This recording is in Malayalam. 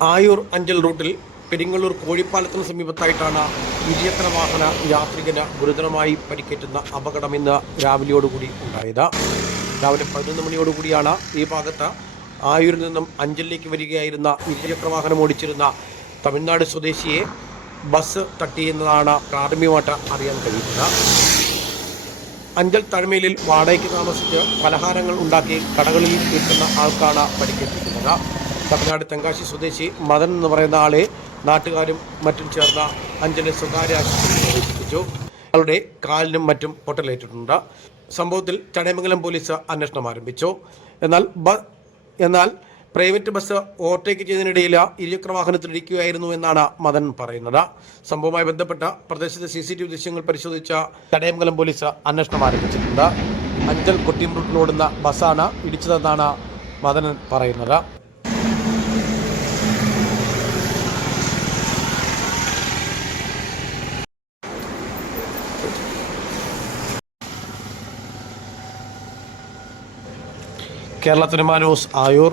ആയൂർ അഞ്ചൽ റൂട്ടിൽ പെരിങ്ങള്ളൂർ കോഴിപ്പാലത്തിന് സമീപത്തായിട്ടാണ് ഇരുചക്ര വാഹന യാത്രികന് ഗുരുതരമായി പരിക്കേറ്റുന്ന അപകടം ഇന്ന് രാവിലെയോടുകൂടി ഉണ്ടായത്. രാവിലെ പതിനൊന്ന് മണിയോടുകൂടിയാണ് ഈ ഭാഗത്ത് ആയൂരിൽ നിന്നും അഞ്ചലിലേക്ക് വരികയായിരുന്ന ഇരുചക്ര വാഹനം ഓടിച്ചിരുന്ന തമിഴ്നാട് സ്വദേശിയെ ബസ് തട്ടിയെന്നതാണ് പ്രാഥമികമായിട്ട് അറിയാൻ കഴിയുന്നത്. അഞ്ചൽ തഴമേലിൽ വാടകയ്ക്ക് താമസിച്ച് പലഹാരങ്ങൾ ഉണ്ടാക്കി കടകളിൽ വിൽക്കുന്ന ആൾക്കാണ് പരിക്കേറ്റിരിക്കുന്നത്. തമിഴ്നാട് തെങ്കാശി സ്വദേശി മദൻ എന്ന് പറയുന്ന ആളെ നാട്ടുകാരും മറ്റും ചേർന്ന അഞ്ചലെ സ്വകാര്യ ആശുപത്രിയിൽ പ്രവേശിപ്പിച്ചു. അയാളുടെ കാലിനും മറ്റും പൊട്ടലേറ്റിട്ടുണ്ട്. സംഭവത്തിൽ ചടയമംഗലം പോലീസ് അന്വേഷണം ആരംഭിച്ചു. എന്നാൽ എന്നാൽ പ്രൈവറ്റ് ബസ് ഓവർടേക്ക് ചെയ്തതിനിടയിൽ ഇരുചക്ര വാഹനത്തിലിരിക്കുകയായിരുന്നു എന്നാണ് മദൻ പറയുന്നത്. സംഭവവുമായി ബന്ധപ്പെട്ട പ്രദേശത്തെ സി സി ടി വി ദൃശ്യങ്ങൾ പരിശോധിച്ച ചടയമംഗലം പോലീസ് അന്വേഷണം ആരംഭിച്ചിട്ടുണ്ട്. അഞ്ചൽ കൊട്ടിയം റൂട്ടിലോടുന്ന ബസ്സാണ് ഇടിച്ചതെന്നാണ് മദനൻ പറയുന്നത്. Kerala cinema news Ayur.